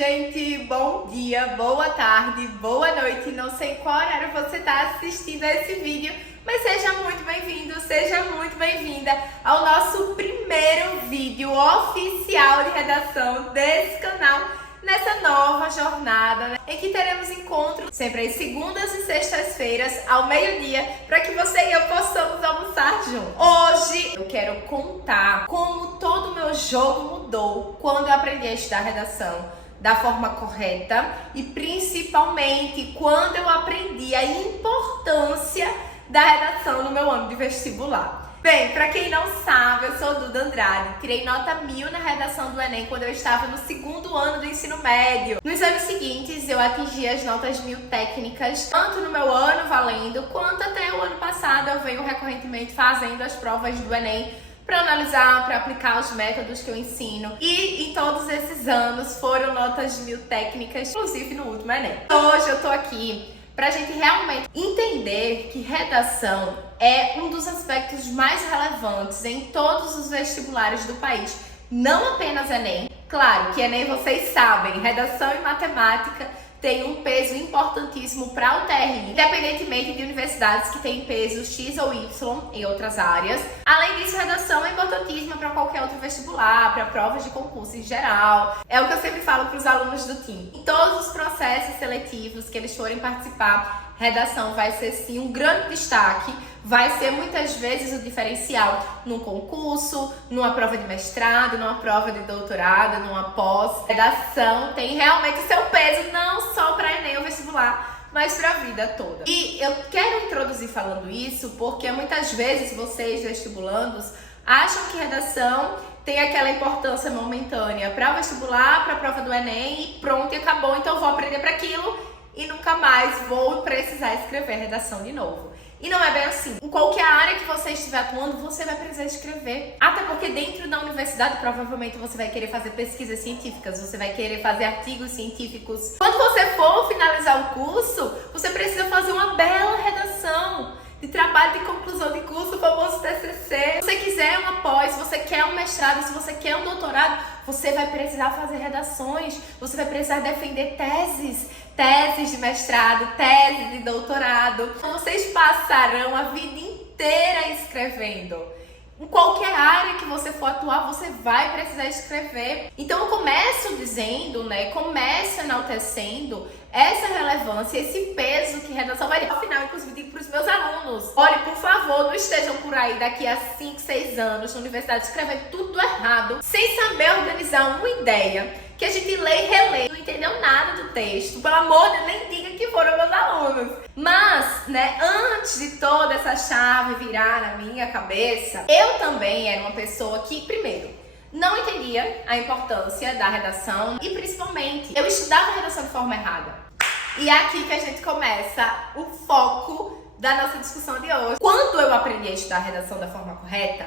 gente! Bom dia, boa tarde, boa noite. Não sei qual horário você está assistindo a esse vídeo, mas seja muito bem-vindo, seja muito bem-vinda ao nosso primeiro vídeo oficial de redação desse canal, nessa nova jornada, né, em que teremos encontros sempre às segundas e sextas-feiras ao meio-dia, para que você e eu possamos almoçar juntos. Hoje eu quero contar como todo o meu jogo mudou quando eu aprendi a estudar redação da forma correta e principalmente quando eu aprendi a importância da redação no meu ano de vestibular. Bem, para quem não sabe, eu sou Duda Andrade, tirei nota 1000 na redação do Enem quando eu estava no segundo ano do ensino médio. Nos anos seguintes, eu atingi as notas 1000 técnicas, tanto no meu ano valendo, quanto até o ano passado eu venho recorrentemente fazendo as provas do Enem para analisar, para aplicar os métodos que eu ensino. E em todos esses anos foram notas 1000 técnicas, inclusive no último Enem. Hoje eu tô aqui para a gente realmente entender que redação é um dos aspectos mais relevantes em todos os vestibulares do país, não apenas Enem. Claro que Enem, vocês sabem, redação e matemática tem um peso importantíssimo para o TRI, independentemente de universidades que têm peso X ou Y em outras áreas. Além disso, redação é importantíssima para qualquer outro vestibular, para provas de concurso em geral. É o que eu sempre falo para os alunos do TIM. Em todos os processos seletivos que eles forem participar, redação vai ser sim um grande destaque, vai ser muitas vezes o diferencial num concurso, numa prova de mestrado, numa prova de doutorado, numa pós. Redação tem realmente o seu peso, não só para Enem ou vestibular, mas para a vida toda. E eu quero introduzir falando isso porque muitas vezes vocês, vestibulandos, acham que redação tem aquela importância momentânea para o vestibular, para a prova do Enem e pronto, e acabou, então eu vou aprender para aquilo e nunca mais vou precisar escrever redação de novo. E não é bem assim. Em qualquer área que você estiver atuando, você vai precisar escrever. Até porque dentro da universidade, provavelmente você vai querer fazer pesquisas científicas, você vai querer fazer artigos científicos. Quando você for finalizar o curso, você precisa fazer uma bela redação de trabalho de conclusão de curso, o famoso TCC. Se você quiser uma pós, se você quer um mestrado, se você quer um doutorado, você vai precisar fazer redações, você vai precisar defender teses de mestrado, teses de doutorado. Vocês passarão a vida inteira escrevendo. Em qualquer área que você for atuar, você vai precisar escrever. Então eu começo dizendo, começo enaltecendo essa relevância, esse peso que redação vai ter. Afinal, inclusive, digo para os meus alunos: olha, por favor, não estejam por aí daqui a 5, 6 anos na universidade escrevendo tudo errado, sem saber organizar uma ideia, que a gente lê e relê, não entendeu nada do texto. Pelo amor de Deus, nem diga que foram meus alunos. Mas, antes de toda essa chave virar na minha cabeça, eu também era uma pessoa que, primeiro, não entendia a importância da redação e, principalmente, eu estudava a redação de forma errada. E é aqui que a gente começa o foco da nossa discussão de hoje. Quando eu aprendi a estudar a redação da forma correta,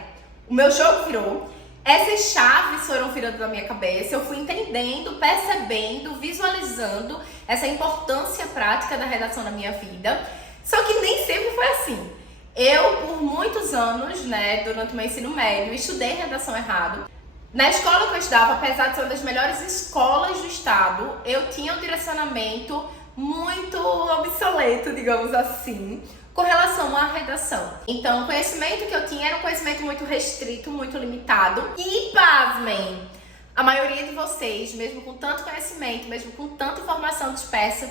o meu jogo virou. Essas chaves foram virando na minha cabeça, eu fui entendendo, percebendo, visualizando essa importância prática da redação na minha vida. Só que nem sempre foi assim. Eu, por muitos anos, durante o meu ensino médio, estudei redação errado. Na escola que eu estudava, apesar de ser uma das melhores escolas do estado, eu tinha um direcionamento muito obsoleto, digamos assim, com relação à redação. Então, o conhecimento que eu tinha era um conhecimento muito restrito, muito limitado. E, pasmem, a maioria de vocês, mesmo com tanto conhecimento, mesmo com tanta informação dispersa,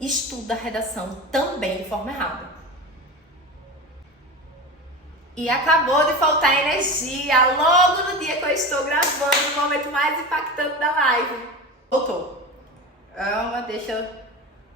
estuda a redação também de forma errada. E acabou de faltar energia logo no dia que eu estou gravando o momento mais impactante da live. Voltou. Deixa eu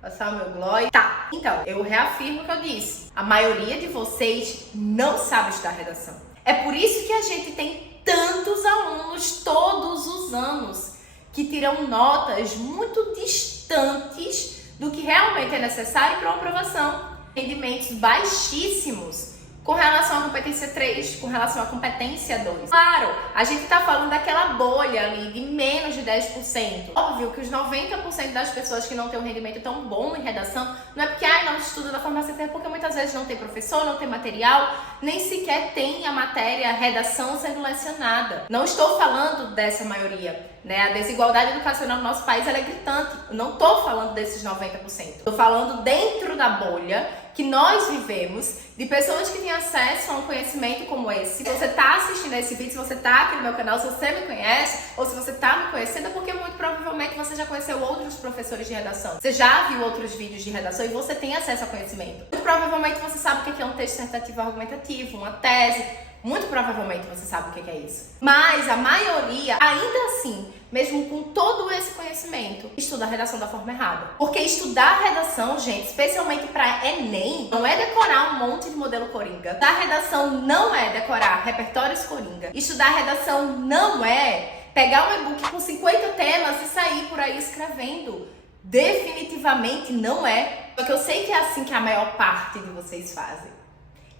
passar o meu gloss. Tá, então, eu reafirmo o que eu disse. A maioria de vocês não sabe estudar redação. É por isso que a gente tem tantos alunos todos os anos que tiram notas muito distantes do que realmente é necessário para uma aprovação. Rendimentos baixíssimos com relação à competência 3, com relação à competência 2. Claro, a gente tá falando daquela bolha ali de menos de 10%. Óbvio que os 90% das pessoas que não têm um rendimento tão bom em redação, não é porque não estuda da forma certa, é porque muitas vezes não tem professor, não tem material, nem sequer tem a matéria redação sendo lecionada. Não estou falando dessa maioria. né? A desigualdade educacional no nosso país ela é gritante. Eu não tô falando desses 90%. Tô falando dentro da bolha que nós vivemos, de pessoas que têm acesso a um conhecimento como esse. Se você tá assistindo esse vídeo, se você tá aqui no meu canal, se você me conhece, ou se você tá me conhecendo, é porque muito provavelmente você já conheceu outros professores de redação. Você já viu outros vídeos de redação e você tem acesso a conhecimento. Muito provavelmente você sabe o que é um texto dissertativo argumentativo, uma tese. Muito provavelmente você sabe o que é isso. Mas a maioria, ainda assim, mesmo com todo esse conhecimento, estuda a redação da forma errada. Porque estudar redação, gente, especialmente para Enem, não é decorar um monte de modelo coringa. Estudar redação não é decorar repertórios coringa. Estudar redação não é pegar um e-book com 50 temas e sair por aí escrevendo. Definitivamente não é. Porque eu sei que é assim que a maior parte de vocês fazem.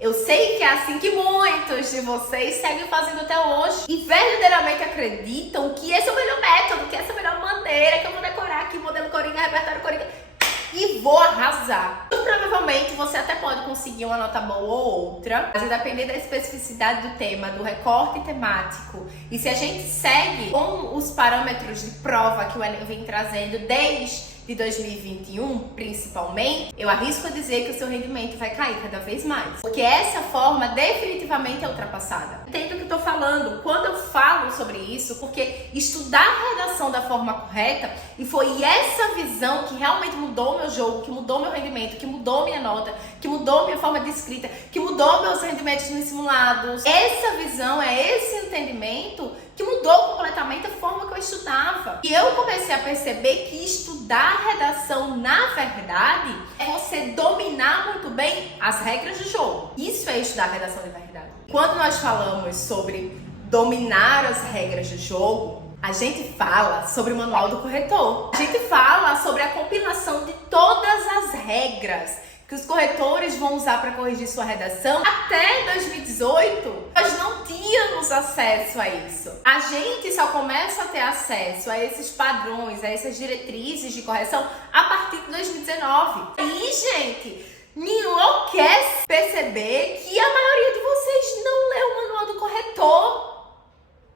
Eu sei que é assim que muitos de vocês seguem fazendo até hoje e verdadeiramente acreditam que esse é o melhor método, que essa é a melhor maneira, que eu vou decorar aqui modelo coringa, repertório coringa e vou arrasar. E provavelmente você até pode conseguir uma nota boa ou outra, mas vai depender da especificidade do tema, do recorte temático. E se a gente segue com os parâmetros de prova que o Enem vem trazendo desde de 2021, principalmente, eu arrisco a dizer que o seu rendimento vai cair cada vez mais. Porque essa forma definitivamente é ultrapassada. Entendo o que eu tô falando quando eu falo sobre isso, porque estudar a redação da forma correta, e foi essa visão que realmente mudou meu jogo, que mudou meu rendimento, que mudou minha nota, que mudou minha forma de escrita, que mudou meus rendimentos nos simulados. Essa visão, esse entendimento que mudou completamente a forma que eu estudava. E eu comecei a perceber que estudar redação, na verdade, é você dominar muito bem as regras do jogo. Isso é estudar redação de verdade. Quando nós falamos sobre dominar as regras do jogo, a gente fala sobre o manual do corretor. A gente fala sobre a compilação de todas as regras que os corretores vão usar para corrigir sua redação. Até 2018, nós não tínhamos acesso a isso. A gente só começa a ter acesso a esses padrões, a essas diretrizes de correção a partir de 2019. E, gente, me enlouquece perceber que a maioria de vocês não lê o manual do corretor.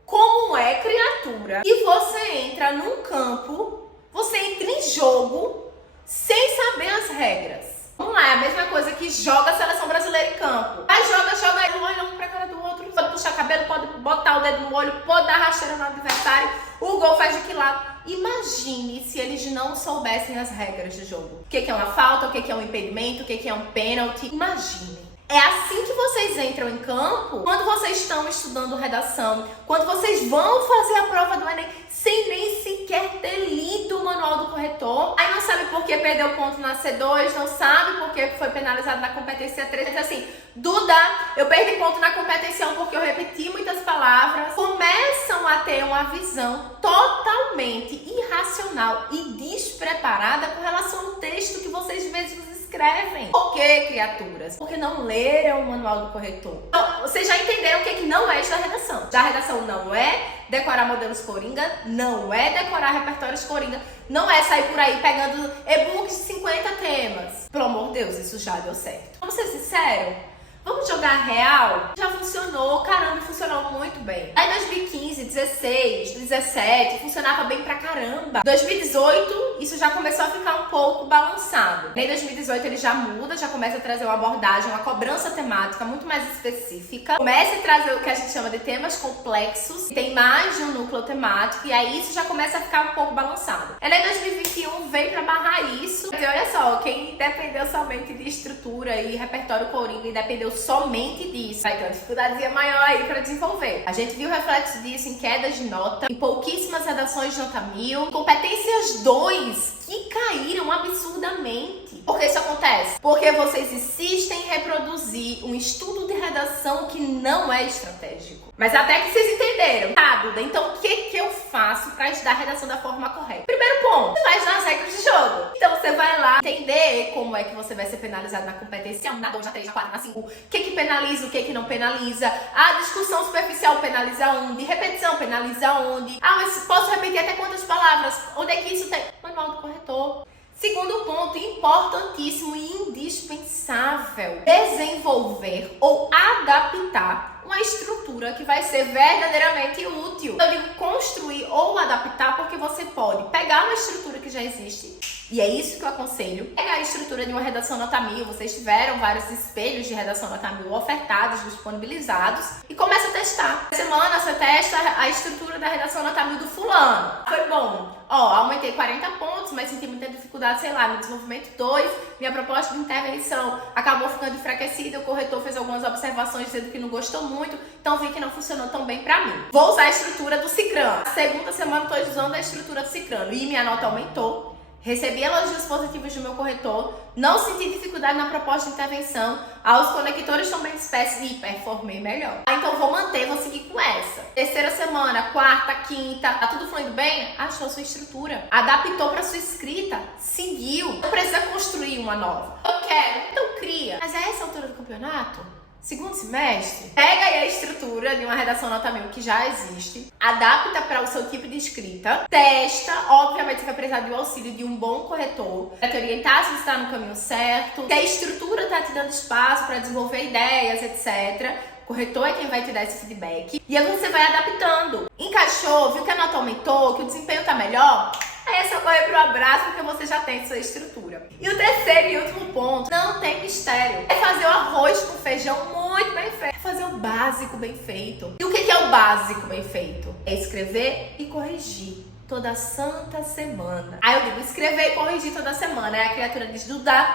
Como é, criatura? E você entra num campo, você entra em jogo sem saber as regras. Vamos lá, é a mesma coisa que joga a seleção brasileira em campo. Aí joga aí, olha um pra cara do outro, pode puxar cabelo, pode botar o dedo no olho, pode dar rasteira no adversário, o gol faz de que lado. Imagine se eles não soubessem as regras do jogo. O que é uma falta, o que é um impedimento, o que é um pênalti. Imagine. É assim que vocês entram em campo quando vocês estão estudando redação, quando vocês vão fazer a prova do Enem sem nem sequer ter lido o manual do corretor. Aí não sabe por que perdeu ponto na C2, não sabe por que foi penalizado na competência 3. Mas assim, Duda, eu perdi ponto na competência 1 porque eu repeti muitas palavras. Começam a ter uma visão totalmente irracional e despreparada com relação ao texto que vocês mesmos escrevem. Por que, criaturas? Porque não leram o manual do corretor. Então, vocês já entenderam o que não é estudar redação. Estudar redação não é decorar modelos coringa, não é decorar repertórios coringa, não é sair por aí pegando e-books de 50 temas. Pelo amor de Deus, isso já deu certo. Vamos ser sinceros? Vamos jogar real? Já funcionou, caramba, funcionou muito bem. Aí 2015, 16, 17, funcionava bem pra caramba. 2018, isso já começou a ficar um pouco balançado. Em 2018 ele já muda, já começa a trazer uma abordagem, uma cobrança temática muito mais específica. Começa a trazer o que a gente chama de temas complexos, que tem mais de um núcleo temático, e aí isso já começa a ficar um pouco balançado. Em 2021 veio pra barrar isso. E olha só, quem dependeu somente de estrutura e repertório coringa e dependeu somente disso, vai ter uma dificuldadezinha maior aí para desenvolver. A gente viu o reflexo disso em quedas de nota, em pouquíssimas redações de nota 1000, competências 2 que caíram absurdamente. Por que isso acontece? Porque vocês insistem em reproduzir um estudo de redação que não é estratégico. Mas até que vocês entenderam. Tá, Duda, então o que eu faço para estudar a redação da forma correta? Primeiro ponto, você vai estudar as regras de jogo. Então você vai lá entender como é que você vai ser penalizado na competência 1, na 2, na 3, na 4, na 5. O que penaliza, o que não penaliza. A discussão superficial penaliza onde? Repetição penaliza onde? Ah, mas posso repetir até quantas palavras? Onde é que isso tem? Manual do corretor. Segundo ponto, importantíssimo e indispensável, desenvolver ou adaptar uma estrutura que vai ser verdadeiramente útil. Eu digo construir ou adaptar porque você pode pegar uma estrutura que já existe, e é isso que eu aconselho. Pegar a estrutura de uma redação nota 1000, vocês tiveram vários espelhos de redação nota 1000 ofertados, disponibilizados, e começa a testar. Na semana você testa a estrutura da redação nota 1000 do fulano. Foi bom. Aumentei 40 pontos, mas senti muita dificuldade, sei lá, no desenvolvimento 2, minha proposta de intervenção acabou ficando enfraquecida, o corretor fez algumas observações dizendo que não gostou muito, então vi que não funcionou tão bem pra mim. Vou usar a estrutura do Cicrano. Na segunda semana estou usando a estrutura do Cicrano e minha nota aumentou. Recebi elogios positivos do meu corretor, não senti dificuldade na proposta de intervenção, os conectores estão bem dispersos e performei melhor. Então vou manter, vou seguir com essa. Terceira semana, quarta, quinta, tá tudo fluindo bem? Achou sua estrutura, adaptou para sua escrita, seguiu. Não precisa construir uma nova. Eu quero, então cria. Mas a essa altura do campeonato, segundo semestre, pega aí a estrutura de uma redação nota 1000 que já existe, adapta para o seu tipo de escrita, testa, obviamente você vai precisar do auxílio de um bom corretor para te orientar se você está no caminho certo, se a estrutura está te dando espaço para desenvolver ideias, etc. O corretor é quem vai te dar esse feedback. E aí você vai adaptando. Encaixou, viu que a nota aumentou, que o desempenho está melhor? Aí é só correr pro abraço porque você já tem sua estrutura. E o terceiro e último ponto, não tem mistério. É fazer o arroz com feijão muito bem feito. É fazer o básico bem feito. E o que é o básico bem feito? É escrever e corrigir toda santa semana. Aí eu digo, escrever e corrigir toda semana. Aí a criatura diz, Duda,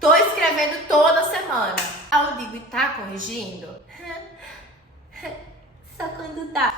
tô escrevendo toda semana. Aí eu digo, e tá corrigindo? Só quando dá.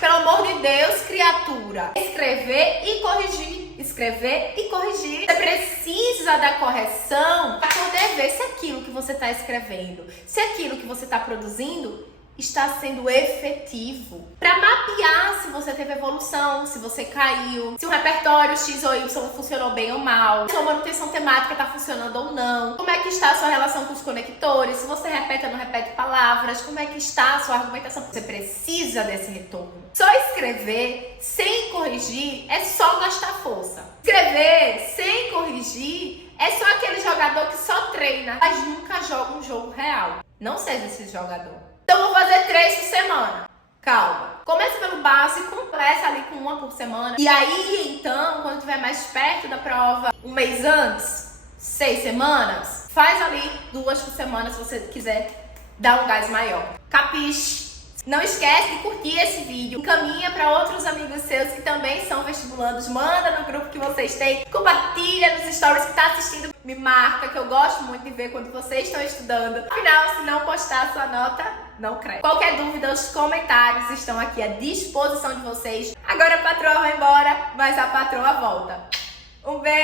Pelo amor de Deus, criatura, escrever e corrigir, escrever e corrigir. Você precisa da correção para poder ver se aquilo que você está escrevendo, se aquilo que você está produzindo está sendo efetivo. Para mapear se você teve evolução, se você caiu, se o repertório X ou Y funcionou bem ou mal, se a manutenção temática está funcionando ou não, como é que está a sua relação com os conectores, se você repete ou não repete palavras, como é que está a sua argumentação. Você precisa desse retorno. Só escrever sem corrigir é só gastar força. Escrever sem corrigir é só aquele jogador que só treina, mas nunca joga um jogo real. Não seja esse jogador. Então vou fazer 3 por semana. Calma. Começa pelo básico, começa ali com 1 por semana. E aí, então, quando estiver mais perto da prova, um mês antes, 6 semanas, faz ali 2 por semana se você quiser dar um gás maior. Capiche? Não esquece de curtir esse vídeo, encaminha para outros amigos seus que também são vestibulandos, manda no grupo que vocês têm, compartilha nos stories que tá assistindo, me marca, que eu gosto muito de ver quando vocês estão estudando. Afinal, se não postar a sua nota, não cresce. Qualquer dúvida, os comentários estão aqui à disposição de vocês. Agora a patroa vai embora, mas a patroa volta. Um beijo!